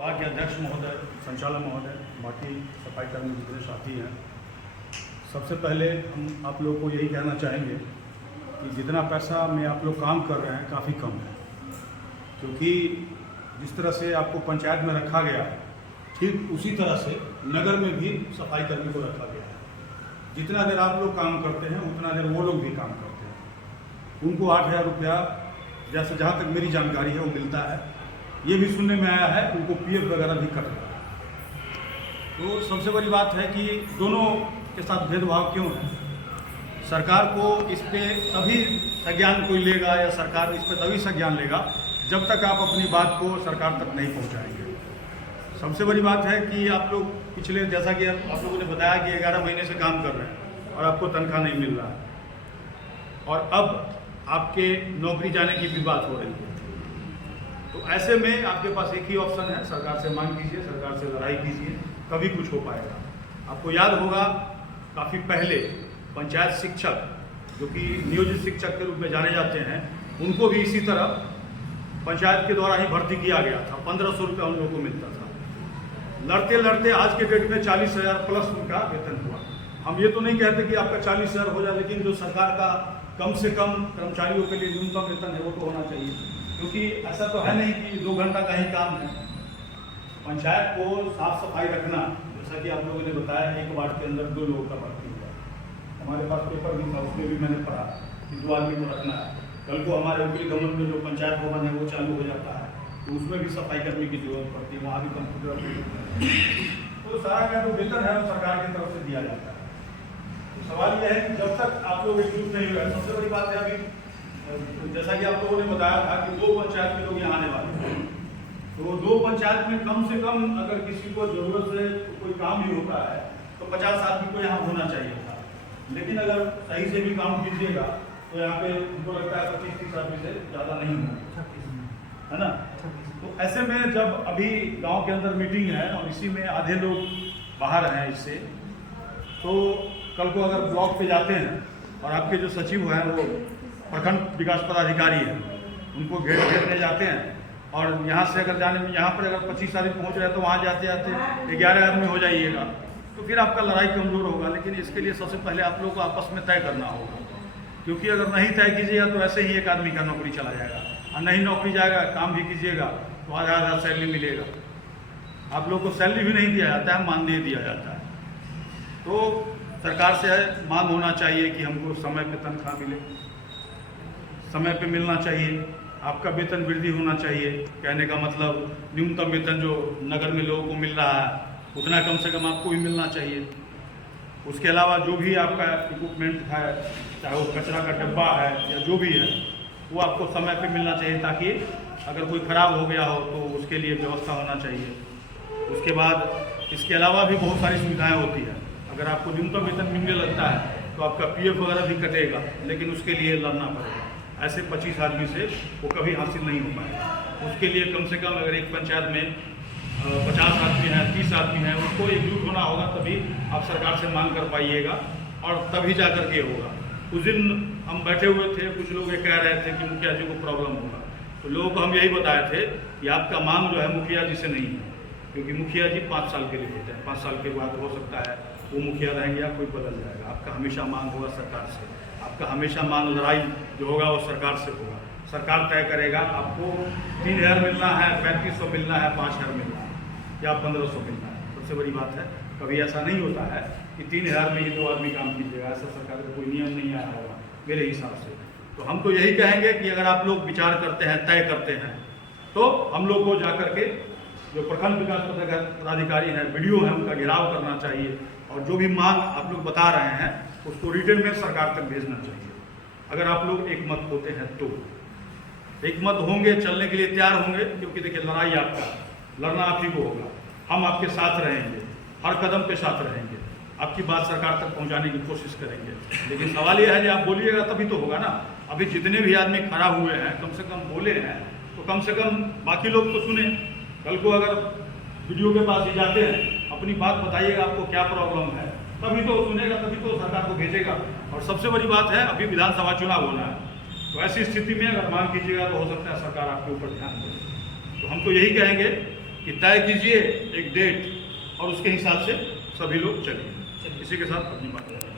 विभाग के अध्यक्ष महोदय, संचालक महोदय, बाकी सफाई कर्मी जितने साथी हैं, सबसे पहले हम आप लोग को यही कहना चाहेंगे कि जितना पैसा में आप लोग काम कर रहे हैं काफ़ी कम है, क्योंकि जिस तरह से आपको पंचायत में रखा गया है ठीक उसी तरह से नगर में भी सफाई कर्मी को रखा गया है। जितना देर आप लोग काम करते हैं उतना देर वो लोग भी काम करते हैं। उनको 8,000 रुपया जैसे जहाँ तक मेरी जानकारी है वो मिलता है। ये भी सुनने में आया है उनको पीएफ वगैरह भी कट रहा है। तो सबसे बड़ी बात है कि दोनों के साथ भेदभाव क्यों है। सरकार को इस पर तभी संज्ञान कोई लेगा या सरकार इस पर तभी संज्ञान लेगा जब तक आप अपनी बात को सरकार तक नहीं पहुंचाएंगे। सबसे बड़ी बात है कि आप लोग पिछले जैसा कि आप लोगों ने बताया कि 11 महीने से काम कर रहे हैं और आपको तनख्वाह नहीं मिल रहा है और अब आपके नौकरी जाने की भी बात हो रही है। तो ऐसे में आपके पास एक ही ऑप्शन है, सरकार से मांग कीजिए, सरकार से लड़ाई कीजिए, तभी कुछ हो पाएगा। आपको याद होगा काफ़ी पहले पंचायत शिक्षक जो कि नियोजित शिक्षक के रूप में जाने जाते हैं उनको भी इसी तरह पंचायत के द्वारा ही भर्ती किया गया था। 1,500 रुपया उन लोगों को मिलता था। लड़ते लड़ते आज के डेट में 40,000 प्लस उनका वेतन हुआ। हम ये तो नहीं कहते कि आपका 40,000 हो जाए, लेकिन जो सरकार का कम से कम कर्मचारियों के लिए न्यूनतम वेतन है वो तो होना चाहिए, क्योंकि ऐसा तो है नहीं कि 2 घंटा का ही काम है। पंचायत को साफ सफाई रखना, जैसा कि आप लोगों ने बताया, एक वार्ड के अंदर 2 लोगों का भर्ती हुआ। हमारे पास पेपर भी था, उसमें भी मैंने पढ़ा कि 2 आदमी को रखना है। कल को हमारे ऊपरी गवर्नमेंट में जो पंचायत भवन है वो चालू हो जाता है तो उसमें भी सफाई करने की जरूरत पड़ती है, वहाँ भी कंप्यूटर तो सारा का जो वेतन है वो सरकार की तरफ से दिया जाता है। तो सवाल यह है कि जब तक आप लोग एकजुट नहीं हुए, सबसे बड़ी बात है अभी जैसा कि आप लोगों ने बताया था कि 2 पंचायत के लोग यहाँ आने वाले हैं, तो 2 पंचायत में कम से कम अगर किसी को जरूरत से कोई काम भी होता है तो 50 आदमी को यहाँ होना चाहिए था। लेकिन अगर सही से भी काम कीजिएगा तो यहाँ पे उनको लगता है 25-30 आदमी से ज़्यादा नहीं होगा, है ना। तो ऐसे में जब अभी गांव के अंदर मीटिंग है और इसी में आधे लोग बाहर हैं इससे, तो कल को अगर ब्लॉक पे जाते हैं और आपके जो सचिव हैं वो प्रखंड विकास पदाधिकारी हैं, उनको घेरने जाते हैं और यहाँ से अगर जाने में यहाँ पर अगर 25 आदमी पहुँच रहे हैं तो वहाँ जाते जाते 11 आदमी हो जाइएगा तो फिर आपका लड़ाई कमज़ोर होगा। लेकिन इसके लिए सबसे पहले आप लोगों को आपस में तय करना होगा, क्योंकि अगर नहीं तय कीजिएगा तो ऐसे ही एक आदमी का नौकरी चला जाएगा और नहीं नौकरी जाएगा, काम भी कीजिएगा तो आधा सैलरी मिलेगा। आप लोग को सैलरी भी नहीं दिया जाता है, मानदेय दिया जाता है। तो सरकार से मांग होना चाहिए कि हमको समय पे तनख्वाह मिले, समय पे मिलना चाहिए, आपका वेतन वृद्धि होना चाहिए। कहने का मतलब न्यूनतम वेतन जो नगर में लोगों को मिल रहा है उतना कम से कम आपको भी मिलना चाहिए। उसके अलावा जो भी आपका इक्विपमेंट है, चाहे वो कचरा का डब्बा है या जो भी है, वो आपको समय पे मिलना चाहिए ताकि अगर कोई ख़राब हो गया हो तो उसके लिए व्यवस्था होना चाहिए। उसके बाद इसके अलावा भी बहुत सारी सुविधाएं होती हैं। अगर आपको न्यूनतम वेतन मिलने लगता है तो आपका पीएफ वगैरह भी कटेगा, लेकिन उसके लिए लड़ना पड़ेगा। ऐसे 25 आदमी से वो कभी हासिल नहीं हो पाएगा। उसके लिए कम से कम अगर एक पंचायत में 50 आदमी हैं, 30 आदमी हैं, उसको एकजुट होना होगा, तभी आप सरकार से मांग कर पाइएगा और तभी जा कर के होगा। उस दिन हम बैठे हुए थे, कुछ लोग ये कह रहे थे कि मुखिया जी को प्रॉब्लम होगा, तो लोगों को हम यही बताए थे कि आपका मांग जो है मुखिया जी से नहीं है, क्योंकि मुखिया जी 5 साल के लिए होते हैं। 5 साल के बाद हो सकता है वो मुखिया रहेंगे या कोई बदल जाएगा। आपका हमेशा मांग होगा सरकार से, आपका हमेशा मांग लड़ाई जो होगा वो सरकार से होगा। सरकार तय करेगा आपको 3,000 मिलना है, 3,500 मिलना है, 5,000 मिलना है या 1,500 मिलना है। सबसे बड़ी बात है कभी ऐसा नहीं होता है कि 3,000 में ही 2 आदमी काम कीजिएगा, ऐसा सरकार का कोई नियम नहीं आया होगा मेरे हिसाब से। तो हम तो यही कहेंगे कि अगर आप लोग विचार करते हैं, तय करते हैं, तो हम लोग को जा करके जो प्रखंड विकास पदाधिकारी हैं, वीडियो है, उनका घेराव करना चाहिए और जो भी मांग आप लोग बता रहे हैं उसको रिटर्न में सरकार तक भेजना चाहिए। अगर आप लोग एक मत होते हैं तो एक मत होंगे, चलने के लिए तैयार होंगे, क्योंकि देखिए लड़ाई आपका, लड़ना आप ही को होगा। हम आपके साथ रहेंगे, हर कदम पे साथ रहेंगे, आपकी बात सरकार तक पहुंचाने की कोशिश करेंगे। लेकिन सवाल यह है कि आप बोलिएगा तभी तो होगा ना। अभी जितने भी आदमी खड़ा हुए हैं, कम से कम बोले हैं, तो कम से कम बाकी लोग तो सुने। कल को अगर वीडियो के पास ही जाते हैं, अपनी बात बताइएगा आपको क्या प्रॉब्लम है, तभी तो सुनेगा, तभी तो सरकार को भेजेगा। और सबसे बड़ी बात है अभी विधानसभा चुनाव होना है, तो ऐसी स्थिति में अगर मांग कीजिएगा तो हो सकता है सरकार आपके ऊपर ध्यान दे। तो हम तो यही कहेंगे कि तय कीजिए एक डेट और उसके हिसाब से सभी लोग चलिए। इसी के साथ अपनी बात